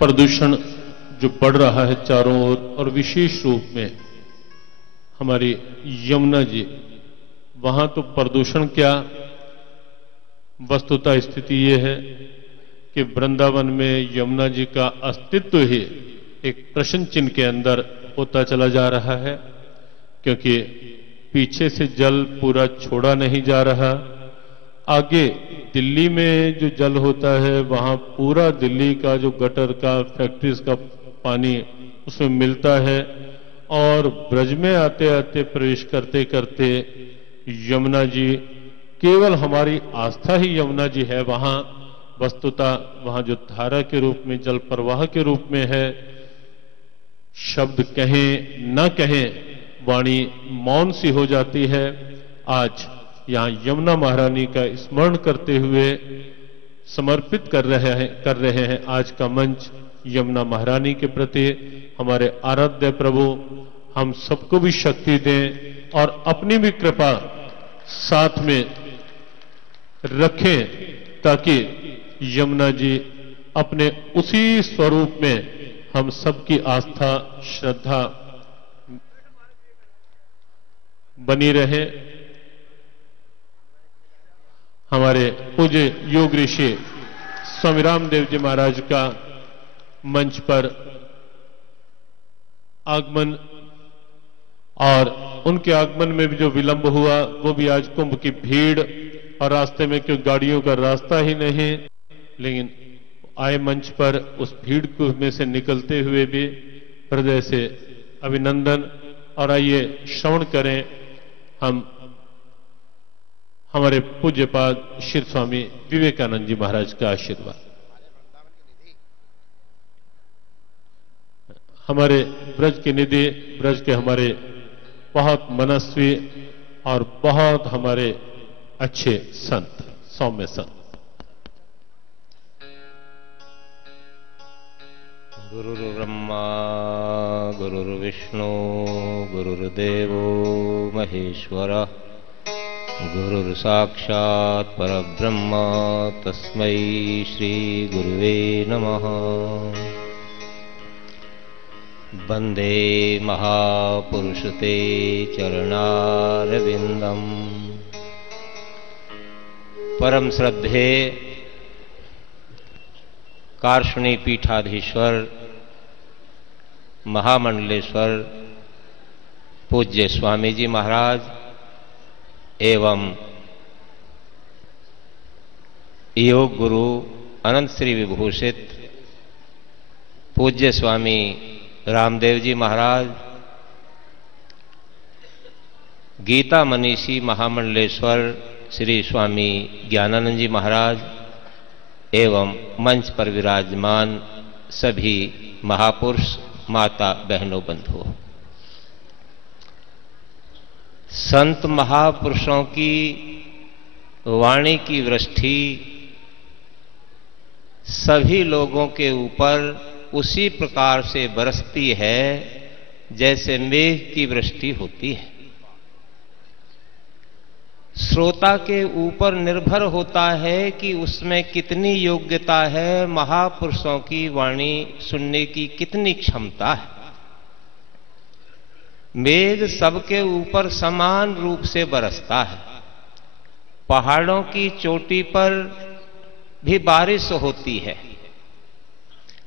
प्रदूषण जो बढ़ रहा है चारों ओर, और विशेष रूप में हमारी यमुना जी, वहां तो प्रदूषण क्या, वस्तुतः स्थिति ये है कि वृंदावन में यमुना जी का अस्तित्व ही एक प्रश्न चिन्ह के अंदर होता चला जा रहा है, क्योंकि पीछे से जल पूरा छोड़ा नहीं जा रहा। आगे दिल्ली में जो जल होता है वहां पूरा दिल्ली का जो गटर का, फैक्ट्रीज का पानी उसमें मिलता है, और ब्रज में आते आते प्रवेश करते करते यमुना जी, केवल हमारी आस्था ही यमुना जी है वहां, वस्तुतः वहां जो धारा के रूप में, जल प्रवाह के रूप में है, शब्द कहें न कहें वाणी मौन सी हो जाती है। आज यहां यमुना महारानी का स्मरण करते हुए समर्पित कर रहे हैं आज का मंच यमुना महारानी के प्रति। हमारे आराध्य प्रभु हम सबको भी शक्ति दें और अपनी भी कृपा साथ में रखें, ताकि यमुना जी अपने उसी स्वरूप में हम सबकी आस्था श्रद्धा बनी रहे। हमारे पूज्य योग ऋषि स्वामी रामदेव जी महाराज का मंच पर आगमन, और उनके आगमन में भी जो विलंब हुआ वो भी आज कुंभ की भीड़ और रास्ते में क्यों गाड़ियों का रास्ता ही नहीं, लेकिन आए मंच पर उस भीड़ को में से निकलते हुए भी हृदय से अभिनंदन। और आइए श्रवण करें हम हमारे पूज्यपाद श्री स्वामी विवेकानंद जी महाराज का आशीर्वाद। हमारे ब्रज के निधि, ब्रज के हमारे बहुत मनस्वी और बहुत हमारे अच्छे संत, सौम्य संत। गुरुर्ब्रह्मा गुरुर्विष्णु गुरुर्देवो महेश्वरः, गुरुर्साक्षात् परब्रह्म तस्मै श्री गुरुवे नमः। वंदे महापुरुष ते चरणारविंदम। परम श्रद्धे कार्षणी पीठाधीश्वर महामंडलेश्वर पूज्य स्वामी जी महाराज एवं योग गुरु अनंत श्री विभूषित पूज्य स्वामी रामदेव जी महाराज, गीता मनीषी महामंडलेश्वर श्री स्वामी ज्ञानानंद जी महाराज एवं मंच पर विराजमान सभी महापुरुष, माता, बहनों, बंधुओं, संत महापुरुषों की वाणी की वृष्टि सभी लोगों के ऊपर उसी प्रकार से बरसती है जैसे मेघ की वृष्टि होती है। श्रोता के ऊपर निर्भर होता है कि उसमें कितनी योग्यता है, महापुरुषों की वाणी सुनने की कितनी क्षमता है। मेघ सबके ऊपर समान रूप से बरसता है। पहाड़ों की चोटी पर भी बारिश होती है,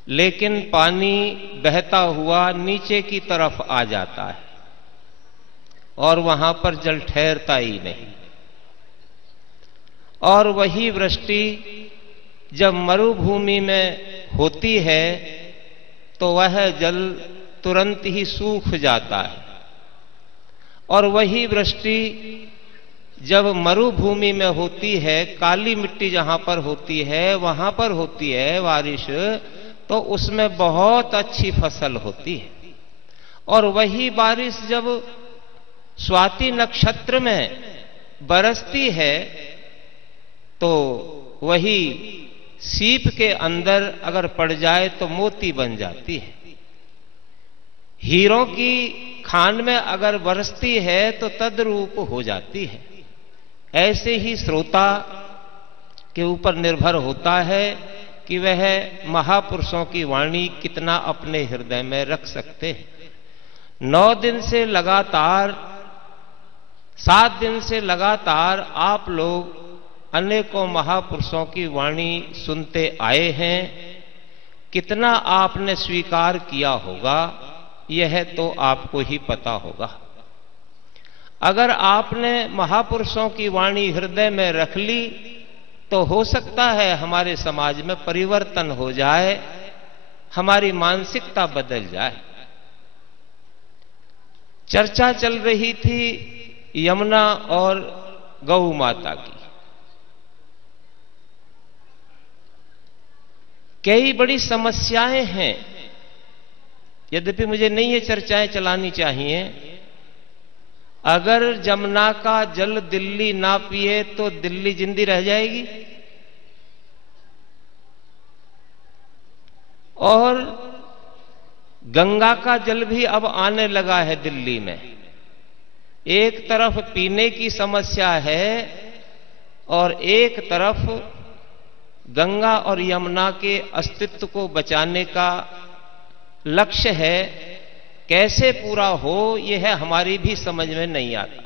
लेकिन पानी बहता हुआ नीचे की तरफ आ जाता है और वहां पर जल ठहरता ही नहीं। और वही वृष्टि जब मरुभूमि में होती है तो वह जल तुरंत ही सूख जाता है, और वही वृष्टि जब मरुभूमि में होती है, काली मिट्टी जहां पर होती है वहां पर होती है बारिश, तो उसमें बहुत अच्छी फसल होती है। और वही बारिश जब स्वाति नक्षत्र में बरसती है तो वही सीप के अंदर अगर पड़ जाए तो मोती बन जाती है। हीरों की खान में अगर बरसती है तो तद्रूप हो जाती है। ऐसे ही श्रोता के ऊपर निर्भर होता है कि वह महापुरुषों की वाणी कितना अपने हृदय में रख सकते हैं। 9 दिन से लगातार, 7 दिन से लगातार आप लोग अनेकों महापुरुषों की वाणी सुनते आए हैं। कितना आपने स्वीकार किया होगा यह तो आपको ही पता होगा। अगर आपने महापुरुषों की वाणी हृदय में रख ली तो हो सकता है हमारे समाज में परिवर्तन हो जाए, हमारी मानसिकता बदल जाए। चर्चा चल रही थी यमुना और गौ माता की। कई बड़ी समस्याएं हैं, यद्यपि मुझे नहीं ये चर्चाएं चलानी चाहिए। अगर जमुना का जल दिल्ली ना पिए तो दिल्ली जिंदी रह जाएगी, और गंगा का जल भी अब आने लगा है दिल्ली में। एक तरफ पीने की समस्या है और एक तरफ गंगा और यमुना के अस्तित्व को बचाने का लक्ष्य है। कैसे पूरा हो यह हमारी भी समझ में नहीं आता।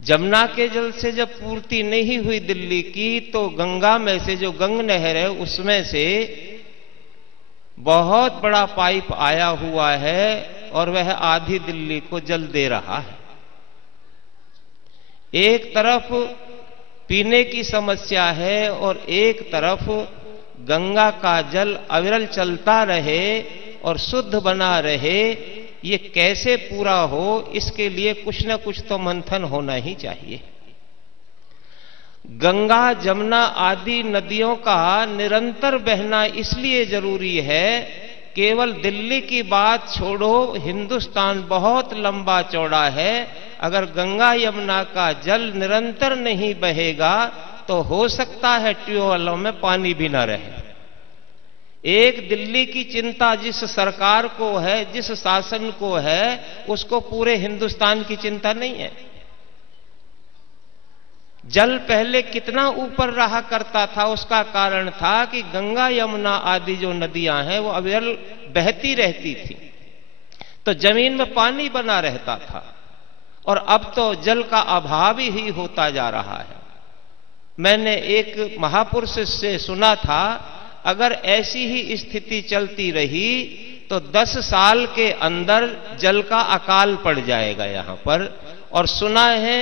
जमुना के जल से जब पूर्ति नहीं हुई दिल्ली की, तो गंगा में से, जो गंग नहर है उसमें से बहुत बड़ा पाइप आया हुआ है और वह आधी दिल्ली को जल दे रहा है। एक तरफ पीने की समस्या है और एक तरफ गंगा का जल अविरल चलता रहे और शुद्ध बना रहे। ये कैसे पूरा हो, इसके लिए कुछ न कुछ तो मंथन होना ही चाहिए। गंगा जमुना आदि नदियों का निरंतर बहना इसलिए जरूरी है, केवल दिल्ली की बात छोड़ो, हिंदुस्तान बहुत लंबा चौड़ा है। अगर गंगा यमुना का जल निरंतर नहीं बहेगा तो हो सकता है ट्यूबवेलों में पानी भी न रहे। एक दिल्ली की चिंता जिस सरकार को है, जिस शासन को है, उसको पूरे हिंदुस्तान की चिंता नहीं है। जल पहले कितना ऊपर रहा करता था, उसका कारण था कि गंगा यमुना आदि जो नदियां हैं वो अविरल बहती रहती थी, तो जमीन में पानी बना रहता था। और अब तो जल का अभाव ही होता जा रहा है। मैंने एक महापुरुष से सुना था, अगर ऐसी ही स्थिति चलती रही तो 10 साल के अंदर जल का अकाल पड़ जाएगा यहां पर। और सुना है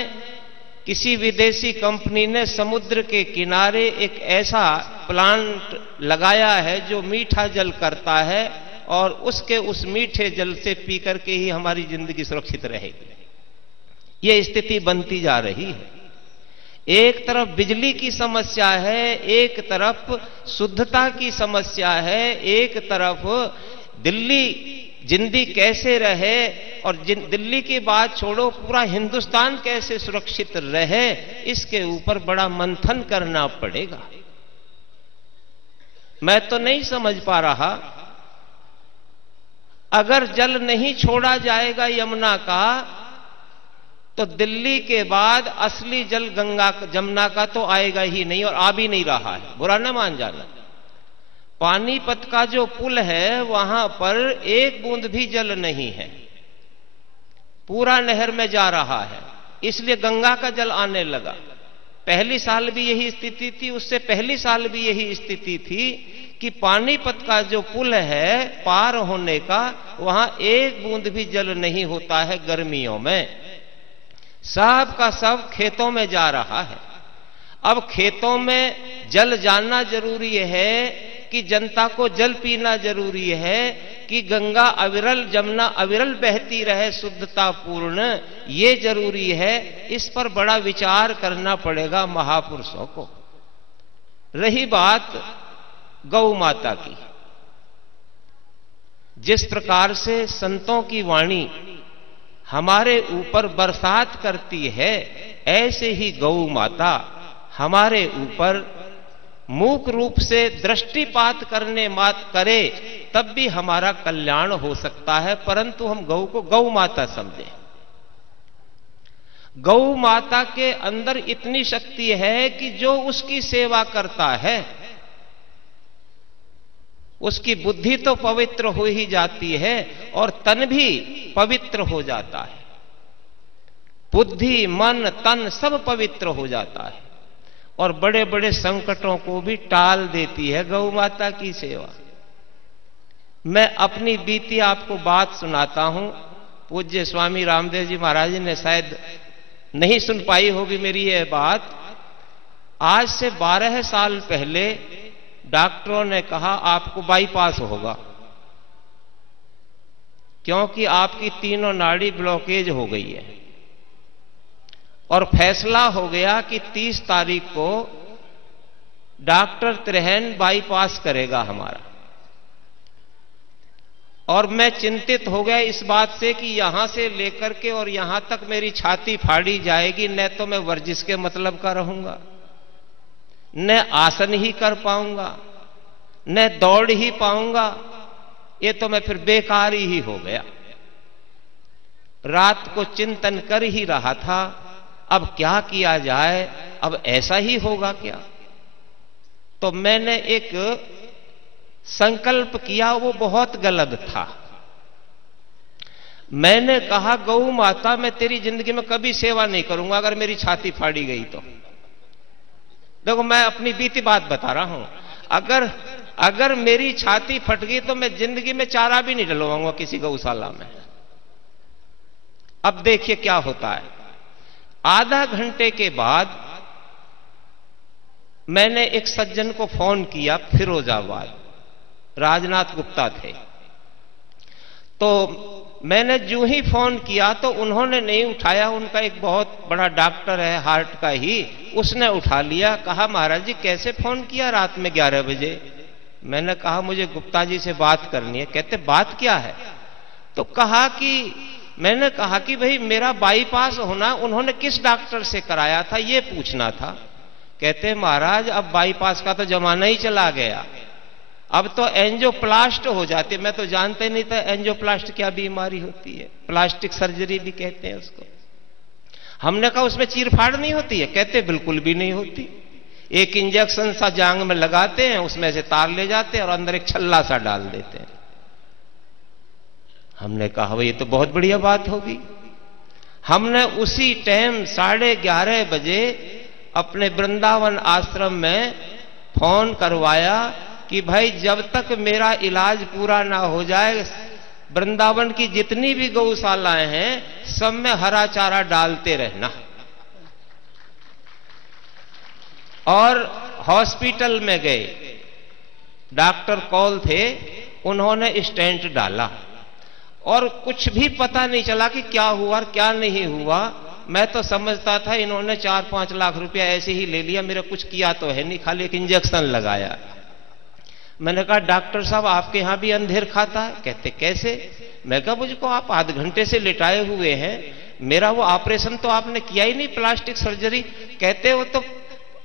किसी विदेशी कंपनी ने समुद्र के किनारे एक ऐसा प्लांट लगाया है जो मीठा जल करता है, और उस मीठे जल से पी करके ही हमारी जिंदगी सुरक्षित रहेगी। यह स्थिति बनती जा रही है। एक तरफ बिजली की समस्या है, एक तरफ शुद्धता की समस्या है, एक तरफ दिल्ली जिंदी कैसे रहे, और दिल्ली की बात छोड़ो, पूरा हिंदुस्तान कैसे सुरक्षित रहे, इसके ऊपर बड़ा मंथन करना पड़ेगा। मैं तो नहीं समझ पा रहा, अगर जल नहीं छोड़ा जाएगा यमुना का तो दिल्ली के बाद असली जल गंगा जमुना का तो आएगा ही नहीं, और आ भी नहीं रहा है। बुरा न मान जाना। पानीपत का जो पुल है वहां पर एक बूंद भी जल नहीं है, पूरा नहर में जा रहा है, इसलिए गंगा का जल आने लगा। पहली साल भी यही स्थिति थी, उससे पहली साल भी यही स्थिति थी कि पानीपत का जो पुल है पार होने का, वहां एक बूंद भी जल नहीं होता है गर्मियों में। सब का सब खेतों में जा रहा है। अब खेतों में जल जाना जरूरी है कि जनता को जल पीना जरूरी है कि गंगा अविरल जमुना अविरल बहती रहे शुद्धता पूर्ण, ये जरूरी है। इस पर बड़ा विचार करना पड़ेगा महापुरुषों को। रही बात गौ माता की, जिस प्रकार से संतों की वाणी हमारे ऊपर बरसात करती है, ऐसे ही गौ माता हमारे ऊपर मूक रूप से दृष्टिपात करने मात करे तब भी हमारा कल्याण हो सकता है, परंतु हम गौ को गौ माता समझें। गौ माता के अंदर इतनी शक्ति है कि जो उसकी सेवा करता है उसकी बुद्धि तो पवित्र हो ही जाती है और तन भी पवित्र हो जाता है। बुद्धि, मन, तन सब पवित्र हो जाता है और बड़े बड़े संकटों को भी टाल देती है गौ माता की सेवा। मैं अपनी बीती आपको बात सुनाता हूं। पूज्य स्वामी रामदेव जी महाराज ने शायद नहीं सुन पाई होगी मेरी यह बात। आज से 12 साल पहले डॉक्टरों ने कहा आपको बाईपास होगा, क्योंकि आपकी तीनों नाड़ी ब्लॉकेज हो गई है और फैसला हो गया कि 30 तारीख को डॉक्टर त्रेहन बाईपास करेगा हमारा। और मैं चिंतित हो गया इस बात से कि यहां से लेकर के और यहां तक मेरी छाती फाड़ी जाएगी, न तो मैं वर्जिश के मतलब का रहूंगा, न आसन ही कर पाऊंगा, न दौड़ ही पाऊंगा। ये तो मैं फिर बेकार ही हो गया। रात को चिंतन कर ही रहा था, अब क्या किया जाए, अब ऐसा ही होगा क्या। तो मैंने एक संकल्प किया, वो बहुत गलत था। मैंने कहा गौ माता मैं तेरी जिंदगी में कभी सेवा नहीं करूंगा अगर मेरी छाती फाड़ी गई तो। देखो मैं अपनी बीती बात बता रहा हूं। अगर मेरी छाती फट गई तो मैं जिंदगी में चारा भी नहीं डलवाऊंगा किसी गौशाला में। अब देखिए क्या होता है। आधा घंटे के बाद मैंने एक सज्जन को फोन किया, फिरोजाबाद, राजनाथ गुप्ता थे। तो मैंने जो ही फोन किया तो उन्होंने नहीं उठाया। उनका एक बहुत बड़ा डॉक्टर है हार्ट का ही, उसने उठा लिया। कहा महाराज जी कैसे फोन किया रात में 11 बजे। मैंने कहा मुझे गुप्ता जी से बात करनी है। कहते बात क्या है। तो मैंने कहा कि भाई मेरा बाईपास होना उन्होंने किस डॉक्टर से कराया था ये पूछना था। कहते महाराज अब बाईपास का तो जमाना ही चला गया, अब तो एंजियोप्लास्ट हो जाती है। मैं तो जानते नहीं था एंजियोप्लास्ट क्या बीमारी होती है, प्लास्टिक सर्जरी भी कहते हैं उसको। हमने कहा उसमें चीरफाड़ नहीं होती है। कहते बिल्कुल भी नहीं होती, एक इंजेक्शन सा जांग में लगाते हैं, उसमें से तार ले जाते हैं और अंदर एक छल्ला सा डाल देते हैं। हमने कहा भाई ये तो बहुत बढ़िया बात होगी। हमने उसी टाइम 11:30 बजे अपने वृंदावन आश्रम में फोन करवाया कि भाई जब तक मेरा इलाज पूरा ना हो जाए वृंदावन की जितनी भी गौशालाएं हैं सब में हरा चारा डालते रहना। और हॉस्पिटल में गए, डॉक्टर कॉल थे, उन्होंने स्टेंट डाला और कुछ भी पता नहीं चला कि क्या हुआ और क्या नहीं हुआ। मैं तो समझता था इन्होंने 4-5 लाख रुपया ऐसे ही ले लिया, मेरा कुछ किया तो है नहीं, खाली एक इंजेक्शन लगाया। मैंने कहा डॉक्टर साहब आपके यहां भी अंधेर खाता है। कहते कैसे। मैं कहा मुझको आप आधे घंटे से लिटाए हुए हैं, मेरा वो ऑपरेशन तो आपने किया ही नहीं, प्लास्टिक सर्जरी। कहते वो तो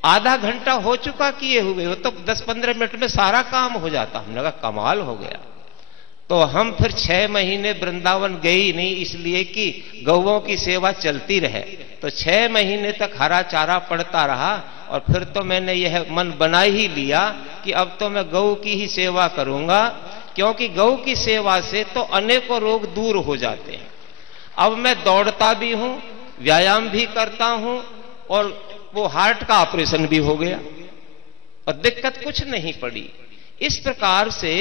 आधा घंटा हो चुका किए हुए, वो तो 10-15 मिनट में सारा काम हो जाता। हमने कहा कमाल हो गया। तो हम फिर 6 महीने वृंदावन गए ही नहीं, इसलिए कि गौओं की सेवा चलती रहे। तो 6 महीने तक हरा चारा पड़ता रहा और फिर तो मैंने यह मन बना ही लिया कि अब तो मैं गौ की ही सेवा करूंगा, क्योंकि गौ की सेवा से तो अनेकों रोग दूर हो जाते हैं। अब मैं दौड़ता भी हूं, व्यायाम भी करता हूं और वो हार्ट का ऑपरेशन भी हो गया और दिक्कत कुछ नहीं पड़ी। इस प्रकार से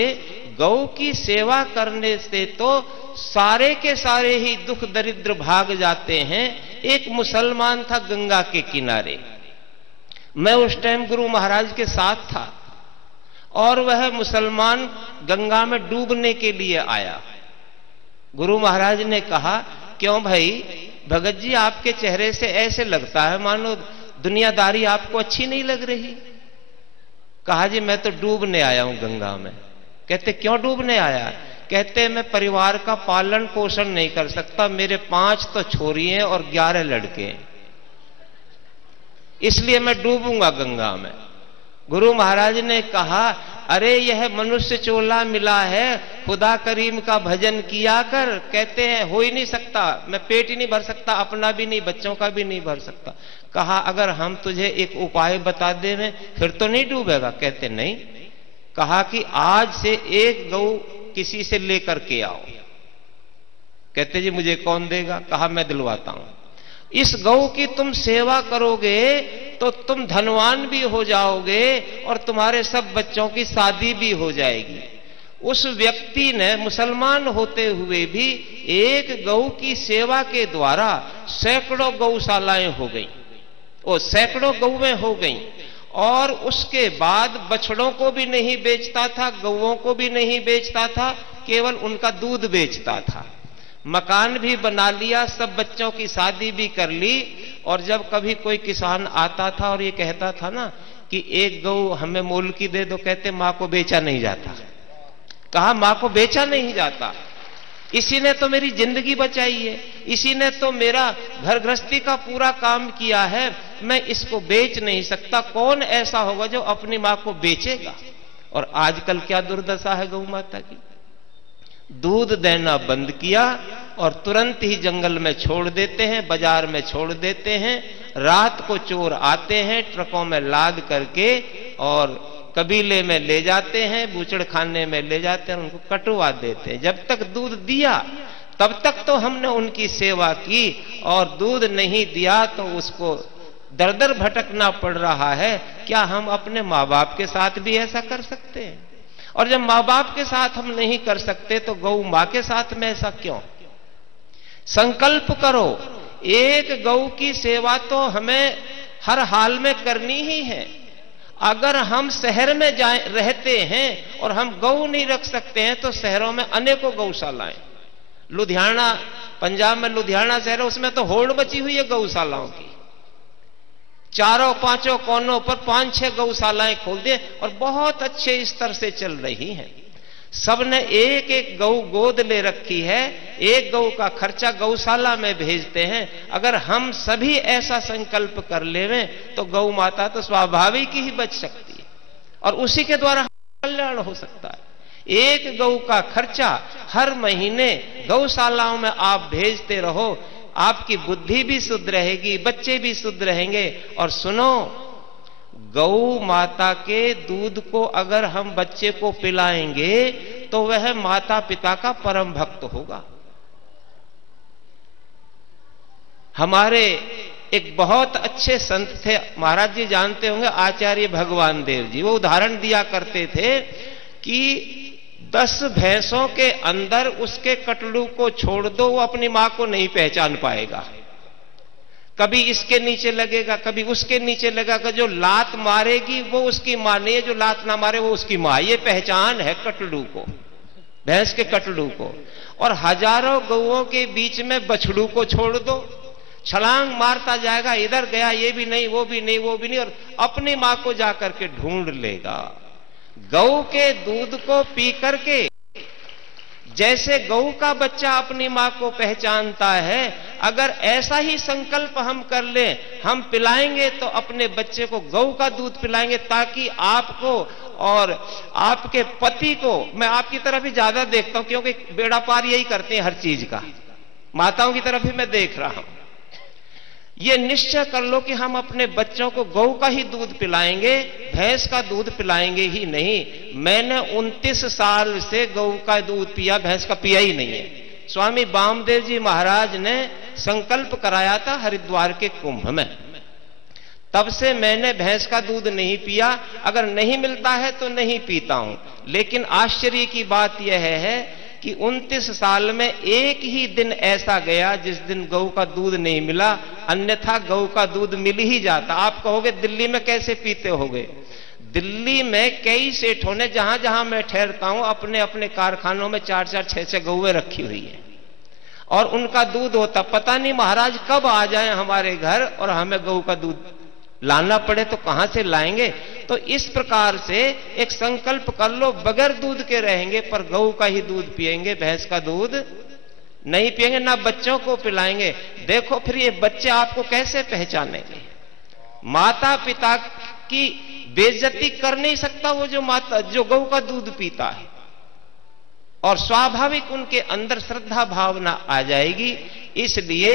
गौ की सेवा करने से तो सारे के सारे ही दुख दरिद्र भाग जाते हैं। एक मुसलमान था गंगा के किनारे, मैं उस टाइम गुरु महाराज के साथ था और वह मुसलमान गंगा में डूबने के लिए आया। गुरु महाराज ने कहा क्यों भाई भगत जी आपके चेहरे से ऐसे लगता है मानो दुनियादारी आपको अच्छी नहीं लग रही। कहा जी मैं तो डूबने आया हूं गंगा में। कहते क्यों डूबने आया। कहते मैं परिवार का पालन पोषण नहीं कर सकता, मेरे 5 तो छोरी हैं और 11 लड़के हैं, इसलिए मैं डूबूंगा गंगा में। गुरु महाराज ने कहा अरे यह मनुष्य चोला मिला है, खुदा करीम का भजन किया कर। कहते हैं हो ही नहीं सकता, मैं पेट ही नहीं भर सकता, अपना भी नहीं, बच्चों का भी नहीं भर सकता। कहा अगर हम तुझे एक उपाय बता दें फिर तो नहीं डूबेगा? कहते नहीं। कहा कि आज से एक गौ किसी से लेकर के आओ। कहते जी मुझे कौन देगा? कहा मैं दिलवाता हूं। इस गौ की तुम सेवा करोगे तो तुम धनवान भी हो जाओगे और तुम्हारे सब बच्चों की शादी भी हो जाएगी। उस व्यक्ति ने मुसलमान होते हुए भी एक गौ की सेवा के द्वारा सैकड़ों गौशालाएं हो गई, वो सैकड़ों गौएं हो गई। और उसके बाद बछड़ों को भी नहीं बेचता था, गौओं को भी नहीं बेचता था, केवल उनका दूध बेचता था। मकान भी बना लिया, सब बच्चों की शादी भी कर ली। और जब कभी कोई किसान आता था और ये कहता था ना कि एक गौ हमें मोल की दे दो, कहते मां को बेचा नहीं जाता। कहा मां को बेचा नहीं जाता, इसी ने तो मेरी जिंदगी बचाई है, इसी ने तो मेरा घर गृहस्थी का पूरा काम किया है, मैं इसको बेच नहीं सकता। कौन ऐसा होगा जो अपनी मां को बेचेगा? और आजकल क्या दुर्दशा है गौ माता की। दूध देना बंद किया और तुरंत ही जंगल में छोड़ देते हैं, बाजार में छोड़ देते हैं। रात को चोर आते हैं, ट्रकों में लाद करके और कबीले में ले जाते हैं, बूचड़ खाने में ले जाते हैं, उनको कटवा देते हैं। जब तक दूध दिया तब तक तो हमने उनकी सेवा की, और दूध नहीं दिया तो उसको दर दर भटकना पड़ रहा है। क्या हम अपने माँ बाप के साथ भी ऐसा कर सकते हैं? और जब माँ बाप के साथ हम नहीं कर सकते तो गौ माँ के साथ में ऐसा क्यों? संकल्प करो, एक गौ की सेवा तो हमें हर हाल में करनी ही है। अगर हम शहर में रहते हैं और हम गौ नहीं रख सकते हैं तो शहरों में अनेकों गौशालाएं, लुधियाना, पंजाब में लुधियाना शहर है, उसमें तो होड़ बची हुई है गौशालाओं की। चारों पांचों कोनों पर 5-6 गौशालाएं खोल दिए और बहुत अच्छे स्तर से चल रही हैं। सबने एक एक गौ गोद ले रखी है, एक गौ का खर्चा गौशाला में भेजते हैं। अगर हम सभी ऐसा संकल्प कर लेवें तो गौ माता तो स्वाभाविक ही बच सकती है और उसी के द्वारा कल्याण हो सकता है। एक गौ का खर्चा हर महीने गौशालाओं में आप भेजते रहो, आपकी बुद्धि भी शुद्ध रहेगी, बच्चे भी शुद्ध रहेंगे। और सुनो, गौ माता के दूध को अगर हम बच्चे को पिलाएंगे तो वह माता पिता का परम भक्त होगा। हमारे एक बहुत अच्छे संत थे, महाराज जी जानते होंगे, आचार्य भगवान देव जी। वो उदाहरण दिया करते थे कि 10 भैंसों के अंदर उसके कटलू को छोड़ दो, वो अपनी मां को नहीं पहचान पाएगा। कभी इसके नीचे लगेगा, कभी उसके नीचे लगेगा। जो लात मारेगी वो उसकी मां नहीं है, जो लात ना मारे वो उसकी मां। ये पहचान है कटलू को, भैंस के कटलू को। और हजारों गौओं के बीच में बछड़ू को छोड़ दो, छलांग मारता जाएगा, इधर गया, ये भी नहीं, वो भी नहीं, वो भी नहीं, और अपनी मां को जाकर के ढूंढ लेगा। गौ के दूध को पी करके जैसे गौ का बच्चा अपनी मां को पहचानता है, अगर ऐसा ही संकल्प हम कर लें, हम पिलाएंगे तो अपने बच्चे को गौ का दूध पिलाएंगे, ताकि आपको और आपके पति को, मैं आपकी तरफ ही ज्यादा देखता हूं क्योंकि बेड़ा पार यही करते हैं हर चीज का, माताओं की तरफ ही मैं देख रहा हूं। ये निश्चय कर लो कि हम अपने बच्चों को गौ का ही दूध पिलाएंगे, भैंस का दूध पिलाएंगे ही नहीं। मैंने 29 साल से गौ का दूध पिया, भैंस का पिया ही नहीं है। स्वामी वामदेव जी महाराज ने संकल्प कराया था हरिद्वार के कुंभ में, तब से मैंने भैंस का दूध नहीं पिया। अगर नहीं मिलता है तो नहीं पीता हूं। लेकिन आश्चर्य की बात यह है कि 29 साल में एक ही दिन ऐसा गया जिस दिन गौ का दूध नहीं मिला, अन्यथा गौ का दूध मिल ही जाता। आप कहोगे दिल्ली में कैसे पीते होगे? दिल्ली में कई सेठों ने, जहां जहां मैं ठहरता हूं, अपने अपने कारखानों में 4-4, 6-6 गौएं रखी हुई है और उनका दूध होता। पता नहीं महाराज कब आ जाए हमारे घर और हमें गौ का दूध लाना पड़े तो कहां से लाएंगे। तो इस प्रकार से एक संकल्प कर लो, बगैर दूध के रहेंगे पर गौ का ही दूध पिएंगे, भैंस का दूध नहीं पिएंगे, ना बच्चों को पिलाएंगे। देखो फिर ये बच्चे आपको कैसे पहचानेंगे? माता पिता की बेइज्जती कर नहीं सकता वो जो गौ का दूध पीता है, और स्वाभाविक उनके अंदर श्रद्धा भावना आ जाएगी। इसलिए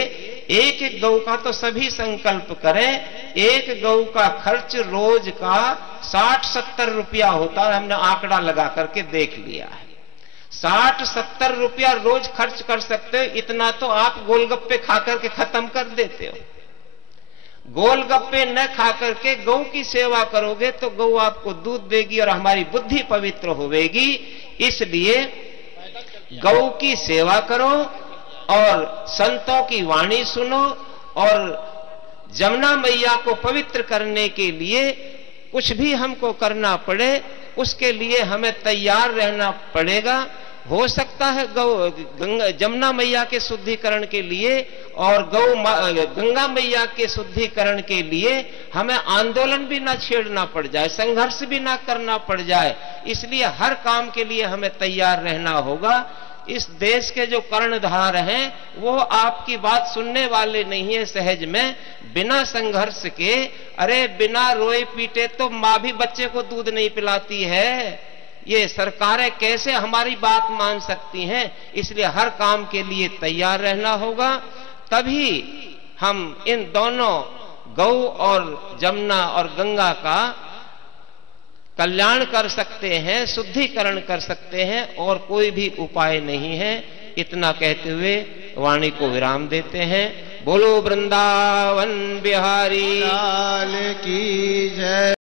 एक एक गौ का तो सभी संकल्प करें। एक गौ का खर्च रोज का 60-70 रुपया होता है, हमने आंकड़ा लगा करके देख लिया है। 60-70 रुपया रोज खर्च कर सकते हो, इतना तो आप गोलगप्पे खा करके खत्म कर देते हो। गोलगप्पे न खा करके गौ की सेवा करोगे तो गौ आपको दूध देगी और हमारी बुद्धि पवित्र होवेगी। इसलिए गौ की सेवा करो और संतों की वाणी सुनो, और जमुना मैया को पवित्र करने के लिए कुछ भी हमको करना पड़े उसके लिए हमें तैयार रहना पड़ेगा। हो सकता है जमुना मैया के शुद्धिकरण के लिए और गंगा मैया के शुद्धिकरण के लिए हमें आंदोलन भी ना छेड़ना पड़ जाए, संघर्ष भी ना करना पड़ जाए। इसलिए हर काम के लिए हमें तैयार रहना होगा। इस देश के जो कर्णधार हैं वो आपकी बात सुनने वाले नहीं है सहज में। बिना संघर्ष के, अरे बिना रोए पीटे तो मां भी बच्चे को दूध नहीं पिलाती है। ये सरकारें कैसे हमारी बात मान सकती हैं? इसलिए हर काम के लिए तैयार रहना होगा, तभी हम इन दोनों गौ और जमुना और गंगा का कल्याण कर सकते हैं, शुद्धिकरण कर सकते हैं, और कोई भी उपाय नहीं है। इतना कहते हुए वाणी को विराम देते हैं। बोलो वृंदावन बिहारी लाल की जय।